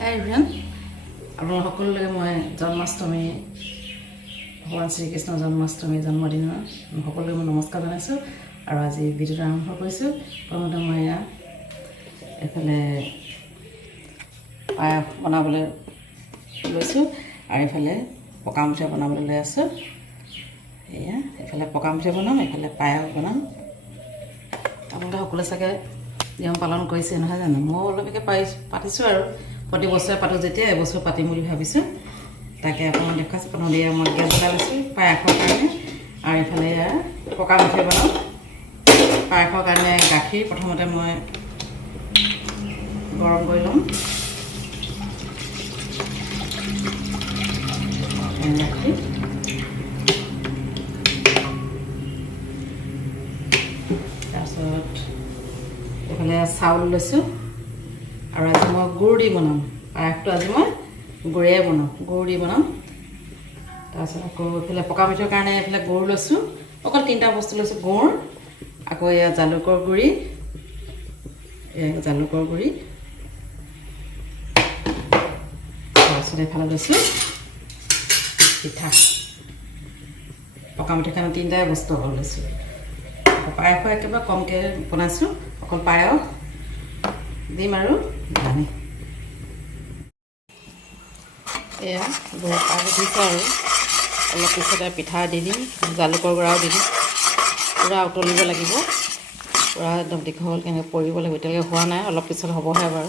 Hi everyone, আপোনালোক সকলোকে মই জন্মাষ্টমী ভগৱান শ্ৰীকৃষ্ণ জন্মাষ্টমী জন্মদিনৰ সকলোকে মই নমস্কাৰ জনাইছোঁ আৰু আজি ভিডিঅ'টো আৰম্ভ কৰিছোঁ। প্ৰথমতে মই এফালে পায়স বনাবলৈ লৈছোঁ আৰু এফালে পকা মিঠৈ বনাবলৈ লৈ আছোঁ। এয়া এফালে পকা মিঠৈ বনাম, এফালে পায়স বনাম। আপোনালোকে সকলোৱে চাগে নিয়ম পালন কৰিছে নহয় জানো? মই অলপকে পাতিছোঁ আৰু প্ৰতি বছৰে পাতোঁ, যেতিয়া এবছৰ পাতিম বুলি ভাবিছোঁ। তাকে আপোনাক দেখুৱাইছোঁ। প্ৰথমতে মই গেছ জ্বলাই লৈছোঁ পায়সৰ কাৰণে আৰু এইফালে পকা মিঠৈ বনাম। পায়সৰ কাৰণে গাখীৰ প্ৰথমতে মই গৰম কৰি ল'ম। গাখীৰ তাৰপিছত এইফালে চাউল লৈছোঁ আৰু আজি মই গুড় দি বনাম পায়সটো। আজি মই গুড়েৰে বনাম, গুড় দি বনাম। তাৰপিছত আকৌ এইফালে পকা মিঠৈৰ কাৰণে এইফালে গুড় লৈছোঁ, অকল 3টা বস্তু লৈছোঁ। গুড়, আকৌ এয়া জালুকৰ গুড়ি, তাৰপিছত এইফালে লৈছোঁ পিঠা। পকা মিঠৈৰ কাৰণে 3টাই বস্তু অকল লৈছোঁ। পায়স একেবাৰে কমকৈ বনাইছোঁ, অকল পায়স দিম আৰু পানী। এয়া বহুত পানী দিছোঁ আৰু অলপ পিছতে পিঠা দি দিম, জালুকৰ গুড়াও দি দিম। পূৰা উতলিব লাগিব, পূৰা একদম দীঘল কেনেকৈ পৰিব লাগিব। এতিয়ালৈকে হোৱা নাই, অলপ পিছত হ'বহে বাৰু।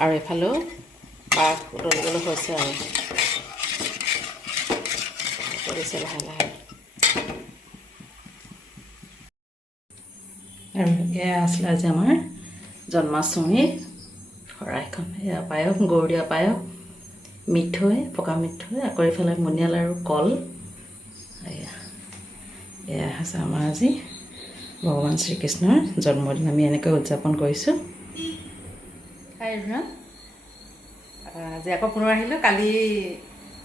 আৰু এইফালেও পায়স উতলিবলৈ হৈছে আৰু উতলিছে লাহে লাহে। আৰু এয়া আছিলে আজি আমাৰ জন্মাষ্টমীৰ শৰাইখন। এয়া পায়স, গুড় দিয়া পায়স, মিঠৈ, পকা মিঠৈ, আকৌ এইফালে মনিয়াল আৰু কল। এয়া হৈছে আমাৰ আজি ভগৱান শ্ৰীকৃষ্ণৰ জন্মদিন। আমি এনেকৈ উদযাপন কৰিছোঁ। আজি আকৌ পুনৰ আহিলোঁ। কালি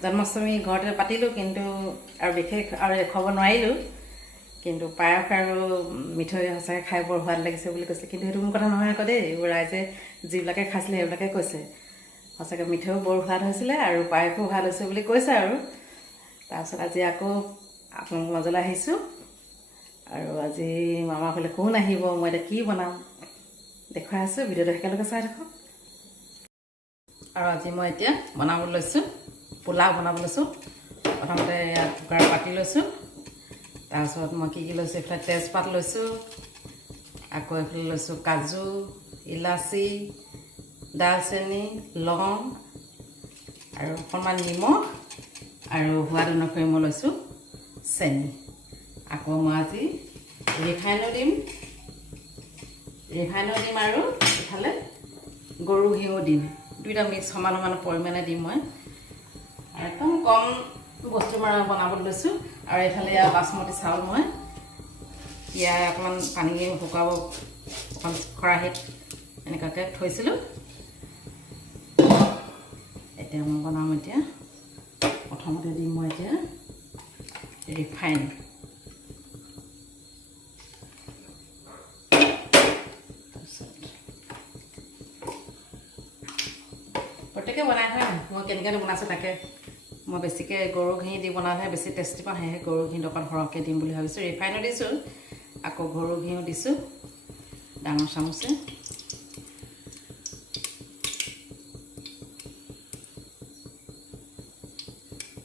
জন্মাষ্টমী ঘৰতে পাতিলোঁ, কিন্তু আৰু বিশেষ আৰু দেখুৱাব নোৱাৰিলোঁ। কিন্তু পায়স আৰু মিঠৈ সঁচাকৈ খাই বৰ সোৱাদ লাগিছে বুলি কৈছে। কিন্তু সেইটো মোৰ কথা নহয় আকৌ দেই, এইবোৰ ৰাইজে যিবিলাকে খাইছিলে সেইবিলাকে কৈছে সঁচাকৈ মিঠৈও বৰ সোৱাদ হৈছিলে আৰু পায়সো সোৱাদ হৈছে বুলি কৈছে আৰু। তাৰপিছত আজি আকৌ আপোনালোকৰ মাজলৈ আহিছোঁ আৰু আজি মামাৰ ফালে কোন আহিব, মই এতিয়া কি বনাম দেখুৱাই আছোঁ। ভিডিঅ'টো একেলগে চাই থাকক। আৰু আজি মই এতিয়া বনাবলৈ লৈছোঁ, পোলাও বনাবলৈ লৈছোঁ। প্ৰথমতে ইয়াত কুকাৰ পাতি লৈছোঁ। তাৰপিছত মই কি লৈছোঁ, এইফালে তেজপাত লৈছোঁ, আকৌ এইফালে লৈছোঁ কাজু, ইলাচি, দালচেনি, লং আৰু অকণমান নিমখ আৰু সোৱাদ অনুসৰি মই লৈছোঁ চেনি। আকৌ মই আজি ৰিফাইনো দিম আৰু ইফালে গৰু ঘিউ দিম। 2টা মিক্স সমান সমান পৰিমাণে দিম মই। আৰু একদম কম বস্তু বনাবলৈ লৈছোঁ। আৰু এইফালে বাচমতি চাউল মই ইয়াৰ অকণমান পানী শুকাব অকণমান খৰাহীত এনেকুৱাকৈ থৈছিলোঁ। এতিয়া মই বনাম। এতিয়া প্ৰথমতে দিম মই এতিয়া ৰিফাইন। প্ৰত্যেকে বনাই হয়, মই কেনেকৈ বনাইছোঁ তাকে। মই বেছিকৈ গৰু ঘি দি বনালেহে বেছি টেষ্টি পাওঁ, সেয়েহে গৰু ঘিটো অকণ সৰহকৈ দিম বুলি ভাবিছোঁ। ৰিফাইনো দিছোঁ, আকৌ গৰু ঘিউ দিছোঁ ডাঙৰ চামুচে।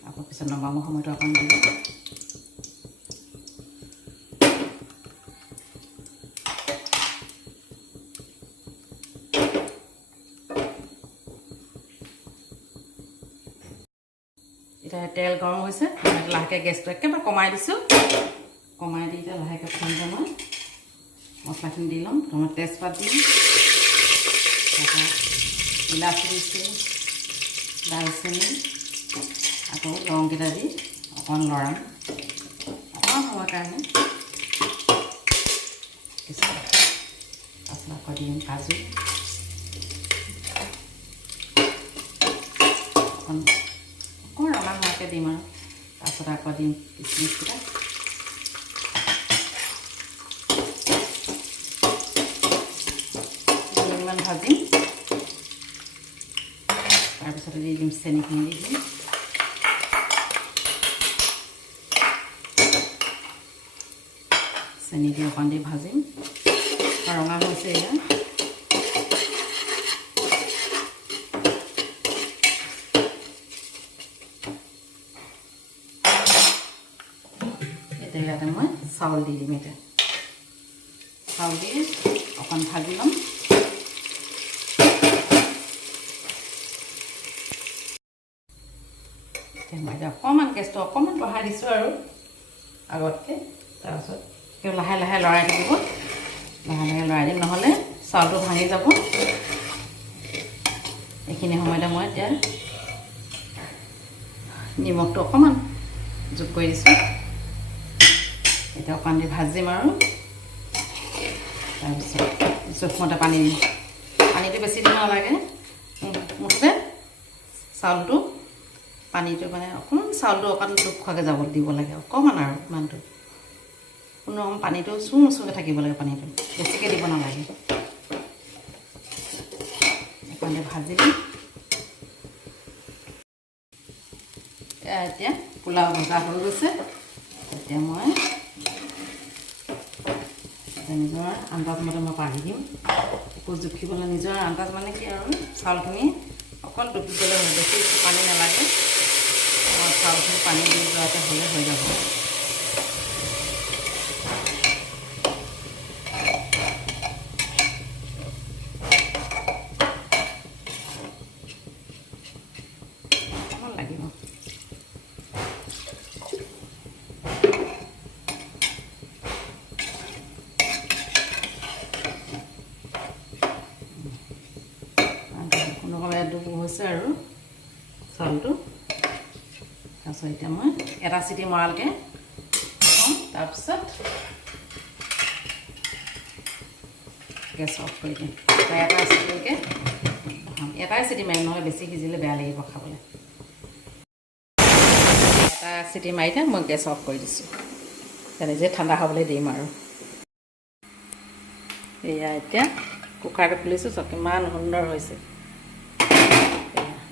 আকৌ পিছত নমাবৰ সময়তো অকণ দিম। এতিয়া তেল গৰম হৈছে, লাহেকৈ গেছটো একেবাৰে কমাই দিছোঁ। কমাই দি এতিয়া লাহেকৈ ফোনতে মই মছলাখিনি দি ল'ম। প্ৰথমে তেজপাত দিম, তাৰপৰা ইলাচি দিছোঁ, দালচেনি, আকৌ লংকেইটা দি অকণমান লৰাম অকণমান সময়ৰ কাৰণে। তাৰপিছত আকৌ দিম কাজু, অকণমান ৰঙা হোৱাকৈ দিম আৰু তাৰপিছত আকৌ দিম কিচমিচকেইটা। ভাজিম। তাৰপিছতে দি দিম চেনিখিনি দি দিম। চেনি দি অকণ দি ভাজিম। ৰঙা হৈছে এয়া। এতিয়া ইয়াতে মই চাউল দি দিম। এতিয়া চাউল দি অকণ ভাজি ল'ম। এতিয়া মই এতিয়া অকণমান গেছটো অকণমান বঢ়াই দিছোঁ আৰু আগতকৈ। তাৰপিছত লাহে লাহে লৰাই থাকিব। লাহে লাহে লৰাই দিম, নহ'লে চাউলটো ভাঙি যাব। এইখিনি সময়তে মই এতিয়া নিমখটো অকণমান যোগ কৰি দিছোঁ। এতিয়া অকণমান দি ভাজিম আৰু তাৰপিছত জোখমতে পানী দিম। পানীটো বেছি দিব নালাগে, মুঠতে চাউলটো পানীটো মানে অকণমান চাউলটো অকণমান ডুব খোৱাকৈ যাব দিব লাগে, অকণমান আৰু ইমানটো। কোনো ৰকম পানীটো চুমকৈ থাকিব লাগে, পানীটো বেছিকৈ দিব নালাগে। অকণমান ভাজি দিম। এতিয়া পোলাও ভজা হৈ গৈছে। এতিয়া মই নিজৰ আন্দাজমতে মই পানী দিম। একো জুখিবলৈ নিজৰ আন্দাজ মানে কি আৰু চাউলখিনি অকল ডুবিবলৈ হয়, বেছি পানী নালাগে। চাউলখিনি পানী দি যোৱাতে হ'লে হৈ যাব। অকণমান লাগিব। কোনোবাই ডুব হৈছে আৰু চাউলটো। তাৰপিছত এতিয়া মই এটা চিটি মৰালৈকে থ'ম। তাৰপিছত গেছ অফ কৰি দিম। এটা চিটিলৈকে এটাই চিটি মাৰিম, নহ'লে বেছি সিজিলে বেয়া লাগিব খাবলৈ। এটা চিটি মাৰিতে মই গেছ অফ কৰি দিছোঁ। নিজে ঠাণ্ডা হ'বলৈ দিম আৰু। এয়া এতিয়া কুকাৰটো খুলিছোঁ, চব কিমান সুন্দৰ হৈছে।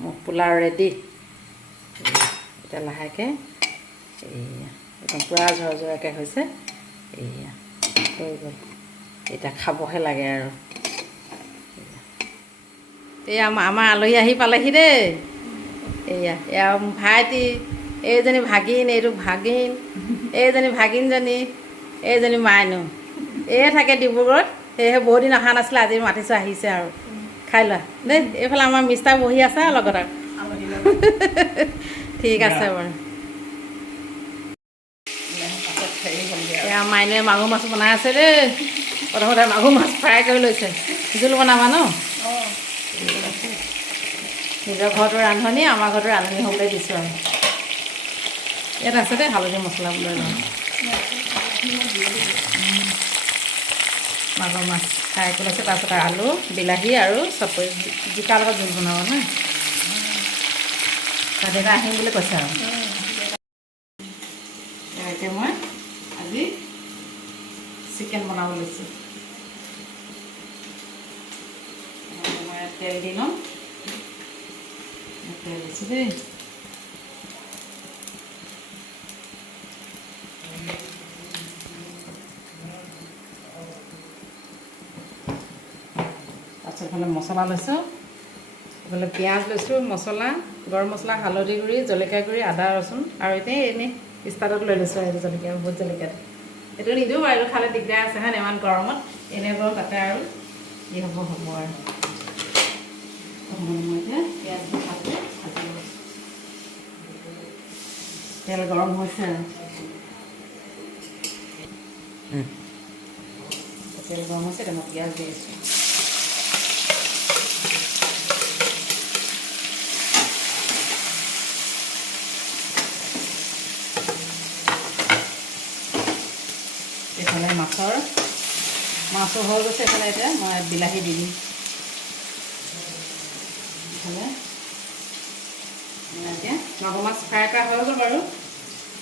মোৰ পোলাও ৰেডি। এতিয়া লাহেকৈ এইয়া একদম পূৰা ঝৰঝৰীয়াকৈ হৈছে। এইয়া হৈ গ'ল। এতিয়া খাবহে লাগে আৰু। এয়া আমাৰ আলহী আহি পালেহি দেই। এয়া ভাইটি, এইজনী ভাগিন, এইটো ভাগিন, এইজনী ভাগিনজনী, এইজনী মাইনু। এই থাকে ডিব্ৰুগড়ত, সেয়েহে বহুত দিন অহা নাছিলে, আজি মাতিছোঁ, আহিছে আৰু। খাই লোৱা দেই। এইফালে আমাৰ মিষ্টাৰ বহি আছে লগত আৰু। ঠিক আছে বাৰু। এয়া মাইনুৱে মাগুৰ মাছ বনাই আছে দেই। প্ৰথমতে মাগুৰ মাছ ফ্ৰাই কৰি লৈছে। জোল বনাবা ন? নিজৰ ঘৰতো ৰান্ধনি, আমাৰ ঘৰতো ৰান্ধনি হ'বলৈ দিছোঁ আৰু। ইয়াত আছে দেই হালধি মছলা বোলে মাগুৰ মাছ ফ্ৰাই কৰি লৈছে। তাৰপিছত আলু, বিলাহী আৰু চপৰি জিকাৰ লগত জোল বনাব ন? তাতে আহিম বুলি কৈছে আৰু। এতিয়া মই আজি চিকেন বনাব লৈছোঁ। মই তেল দি ল'ম। তেল দিছোঁ দেই। তাৰপিছত এইফালে মছলা লৈছোঁ। এইফালে পিঁয়াজ লৈছোঁ, মছলা, গৰম মছলা, হালধি গুড়ি, জলকীয়া গুড়ি, আদা ৰচুন আৰু এনেই ষ্টাৰ্টত লৈ লৈছোঁ আৰু জলকীয়া, ভোট জলকীয়াটো। এইটো নিদিওঁ বাৰু, এইটো খালে দিগদাৰ আছে হয়, ইমান গৰমত। এনেই বাৰু তাতে আৰু কি হ'ব আৰু। মই এতিয়া পিঁয়াজটো ভাজি ল'ম। তেল গৰম হৈছে আৰু। তেল গৰম হৈছে, এতিয়া মই পিঁয়াজ দি দিছোঁ। এইফালে মাছো হৈ গৈছে। এইফালে এতিয়া মই বিলাহী দি দিম। এইফালে এতিয়া মাগুৰ মাছ ফ্ৰাই কৰা হৈ গ'ল বাৰু।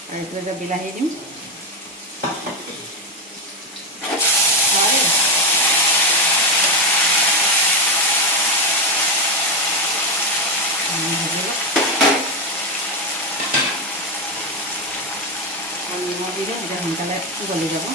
আৰু এইটো এতিয়া বিলাহী দিম। নিমখ দি দিওঁ এতিয়া সোনকালে গলি যাব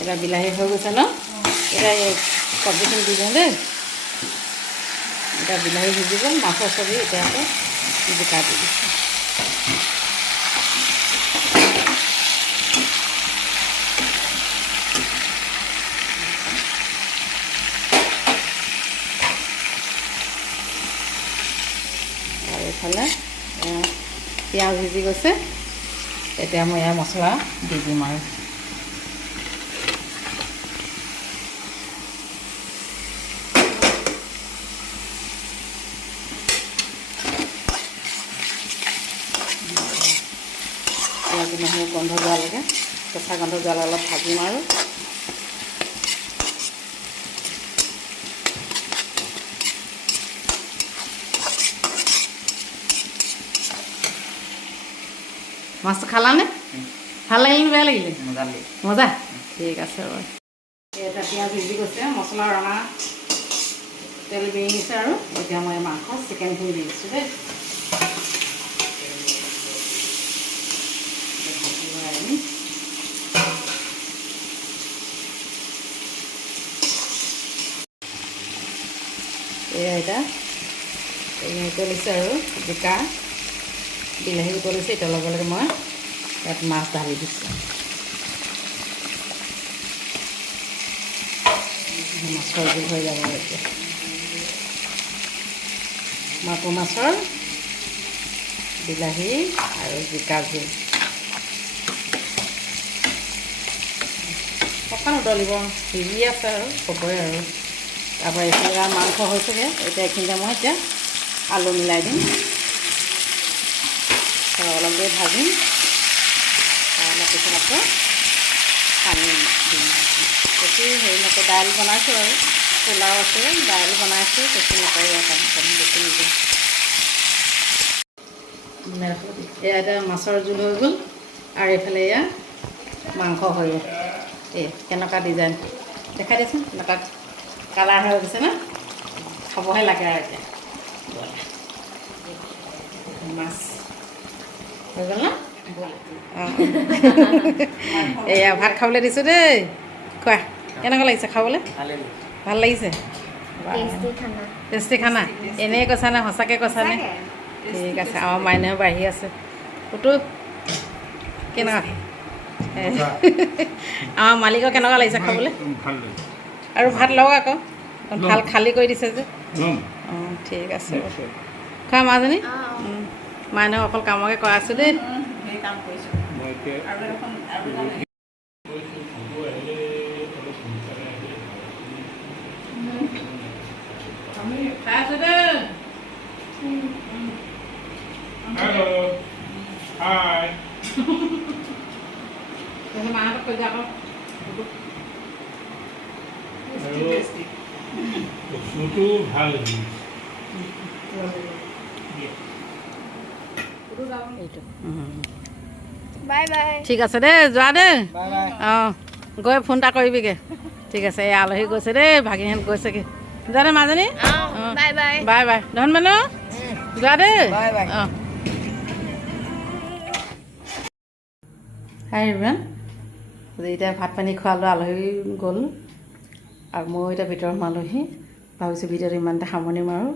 এটা বিলাহী হৈ গৈছে ন এতিয়া এই চব্জিখিনি দি দিওঁ দেই এতিয়া বিলাহী সিজি গ'ল মাছৰ চব্জি এতিয়া আকৌ জিকা দি দিছোঁ আৰু এইফালে পিঁয়াজ সিজি গৈছে এতিয়া মই ইয়াৰ মছলা দি দিম আৰু পিঁয়াজ নহৰু গন্ধ যোৱালৈকে কেঁচা গন্ধ যোৱালৈ অলপ ভাজিম আৰু মাছটো খালানে ভাল লাগিলে নে বেয়া লাগিলে মজা ঠিক আছে বাৰু এটা পিঁয়াজ সিজি গৈছে মছলা ৰঙা তেল বিৰিঙিছে আৰু এতিয়া মই মাংস চিকেনখিনি দি দিছোঁ দেই এয়া এতিয়া উতলিছে আৰু জিকা বিলাহী উতলিছে এতিয়া লগে লগে মই ইয়াত মাছ ঢালি দিছোঁ মাছৰ জোল হৈ যাব এতিয়া মাগুৰ মাছৰ বিলাহী আৰু জিকা জোল অকণ উতলিব সিজি আছে আৰু হ'বই আৰু তাৰপৰা এইফালে মাংস হৈছেগৈ এতিয়া এইখিনিতে মই এতিয়া আলু মিলাই দিম অলপ দেৰি ভাজিম অলপ পিছত আকৌ পানী দিম বেছি হেৰি নকৰোঁ দাইল বনাইছোঁ আৰু পোলাও আছে দাইল বনাইছোঁ বেছি নকৰোঁ বেছি নিদিওঁ এয়া এতিয়া মাছৰ জোল হৈ গ'ল আৰু এইফালে এয়া মাংস হৈ গ'ল কেনেকুৱা ডিজাইন দেখাই দিয়াচোন কেনেকুৱা কালাৰ হৈ গৈছে ন খাবহে লাগে আৰু এতিয়া মাছ হৈ গ'ল ন এয়া ভাত খাবলৈ দিছোঁ দেই খোৱা কেনেকুৱা লাগিছে খাবলৈ ভাল লাগিছে টেষ্টি খানা এনেই কৈছা নে সঁচাকৈ কৈছা নে ঠিক আছে আমাৰ মাইনেও বাঢ়ি আছে কুটু কেনেকুৱা আমাৰ মালিকৰ কেনেকুৱা লাগিছে খাবলৈ আৰু ভাত লওক আকৌ ভাল খালী কৰি দিছে যে অঁ ঠিক আছে খোৱা মাজনী মাইনেও অকল কামকে কৰা আছোঁ দেই খাই আছোঁ দেই মাহঁতক কৈ দিয়া আকৌ ভাল বাই বাই ঠিক আছে দেই যোৱা দেই অঁ গৈ ফোন এটা কৰিবিগৈ ঠিক আছে এই আলহী গৈছে দেই ভাগিনহেঁত গৈছেগৈ যোৱা দেই মাজনী বাই বাই বাই বাই ধন মানুহ যোৱা দেই অঁ হাই ৰিবান এতিয়া ভাত পানী খোৱালোঁ আলহী গ'ল আৰু ময়ো এতিয়া ভিতৰত সোমালোহি ভাবিছোঁ ভিডিঅ'টো ইমানতে সামৰণি মাৰোঁ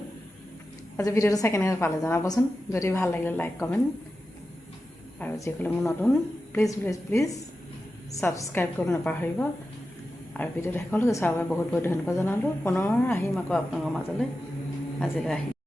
আজি ভিডিঅ'টো চাই কেনেকৈ পালে জনাবচোন যদি ভাল লাগিলে লাইক কমেণ্ট আৰু যিসকলে মোৰ নতুন প্লিজ প্লিজ প্লিজ ছাবস্ক্ৰাইব কৰিবলৈ নাপাহৰিব আৰু ভিডিঅ'টো শেষলৈকে চাবৰ বাবে বহুত বহুত ধন্যবাদ জনালোঁ পুনৰ আহিম আকৌ আপোনালোকৰ মাজলৈ আজিলৈ আহিম